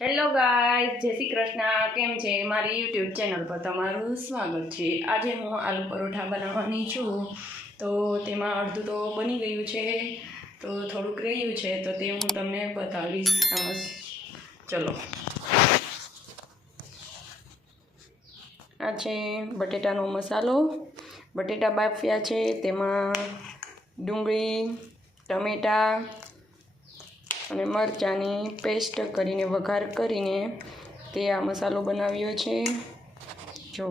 Hello guys, જય શ્રી કૃષ્ણ. કેમ છે? મારી યુટ્યુબ ચેનલ પર તમારું સ્વાગત છે. આજે હું આલુ પરોઠા બનાવવાની છું. તો તેમાં અડધું તો બની ગયું છે, તો થોડુંક રહ્યું છે, તો તે હું તમને બતાવીશ. ચલો, આ છે બટેટાનો મસાલો. બટેટા બાફ્યા છે, તેમાં ડુંગળી, ટમેટાં અને મરચાંની પેસ્ટ કરીને વઘાર કરીને તે આ મસાલો બનાવ્યો છે. જો,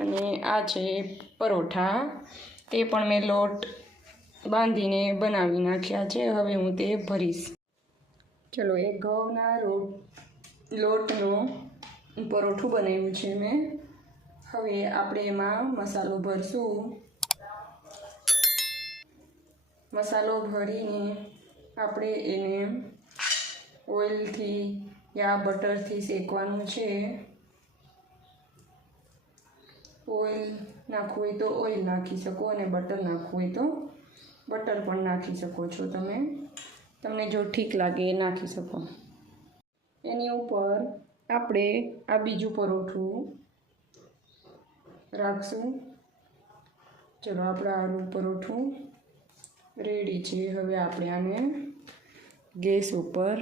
અને આ છે પરોઠા. તે પણ મેં લોટ બાંધીને બનાવી નાખ્યા છે. હવે હું તે ભરીશ. ચલો, એક ઘઉંના લોટનું પરોઠું બનાવ્યું છે મેં. હવે આપણે એમાં મસાલો ભરશું. મસાલો ભરીને આપણે એને ઓઇલથી યા બટરથી શેકવાનું છે. ઓઇલ નાખવું હોય તો ઓઇલ નાખી શકો, અને બટર નાખવું હોય તો બટર પણ નાખી શકો છો. તમને જો ઠીક લાગે એ નાખી શકો. એની ઉપર આપણે આ બીજું પરોઠું રાખશું. ચલો, આપણા આલુ પરોઠું રેડી છે. હવે આપણે આને ગેસ ઉપર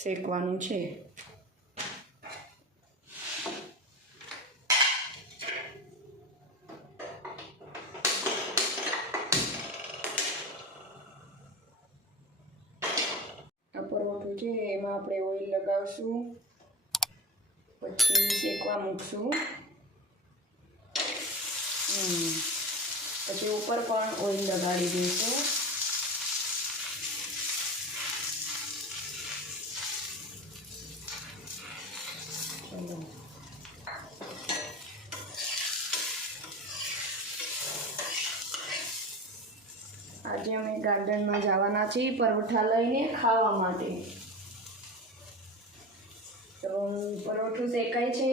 શેકવાનું છે. આ પરોઠું છે એમાં આપણે ઓઇલ લગાવશું, પછી શેકવા મૂકશું. પછી ઉપર પણ ઓઇલ લગાડી દઈશું. આજે અમે ગાર્ડનમાં જવાના છીએ પરોઠા લઈને ખાવા માટે. તો પરોઠું શેકાય છે,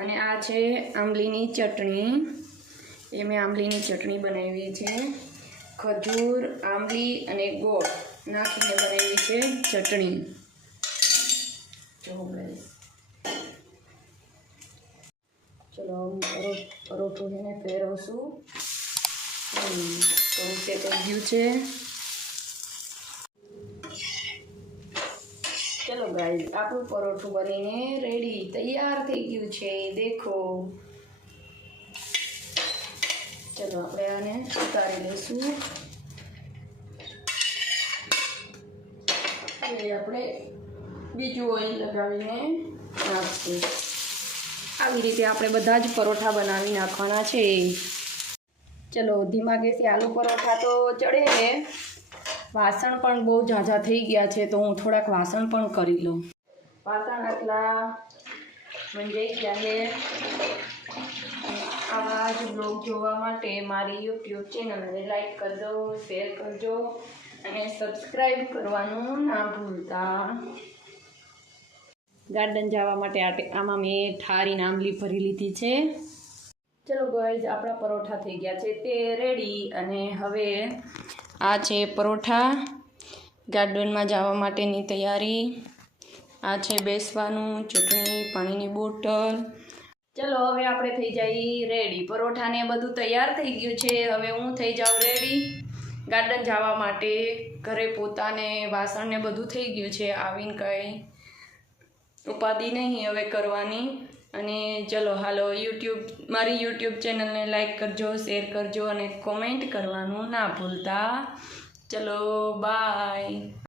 અને આ છે આંબલીની ચટણી. એ મેં આંબલીની ચટણી બનાવી છે. ખજૂર, આંબલી અને ગોળ નાખીને બનાવી છે ચટણી. ચલો, પરોઠું એને ફેરવશું. તો તે થઈ ગયું છે. ચલો ગાઈસ, આપણું પરોઠું બનીને રેડી તૈયાર થઈ ગયું છે. દેખો. ચલો, આપણે આને ઉતારી લઈશું. હવે આપણે બીજું ઓઇલ લગાવીને નાખશું. આવી રીતે આપણે બધા જ પરોઠા બનાવી નાખવાના છે. ચલો, ધીમા ગેસે આલુ પરોઠા તો ચડે છે. વાસણ પણ બહુ ઝાઝા થઈ ગયા છે, તો હું થોડાક વાસણ પણ કરી લઉં. વાસણ આટલા મંજાઈ ગયા છે. આવા જ બ્લોગ જોવા માટે મારી યુટ્યુબ ચેનલને લાઈક કરજો, શેર કરજો, અને સબસ્ક્રાઈબ કરવાનું ના ભૂલતા. ગાર્ડન જવા માટે આમાં મેં ઠારીને આંબલી ભરી લીધી છે. ચલો ગાઈઝ, આપણા પરોઠા થઈ ગયા છે તે રેડી. અને હવે આ છે પરોઠા ગાર્ડનમાં જવા માટેની તૈયારી. આ છે બેસવાનું, ચટણી, પાણીની બોટલ. ચલો, હવે આપણે થઈ જઈએ રેડી. પરોઠાને બધું તૈયાર થઈ ગયું છે. હવે હું થઈ જાઉં રેડી ગાર્ડન જવા માટે. ઘરે પોતાને વાસણને બધું થઈ ગયું છે. આવીને કંઈ ઉપાધિ નહીં હવે કરવાની. અને ચલો હાલો, મારી યુટ્યુબ ચેનલને લાઈક કરજો, શેર કરજો, અને કોમેન્ટ કરવાનું ના ભૂલતા. ચલો, બાય.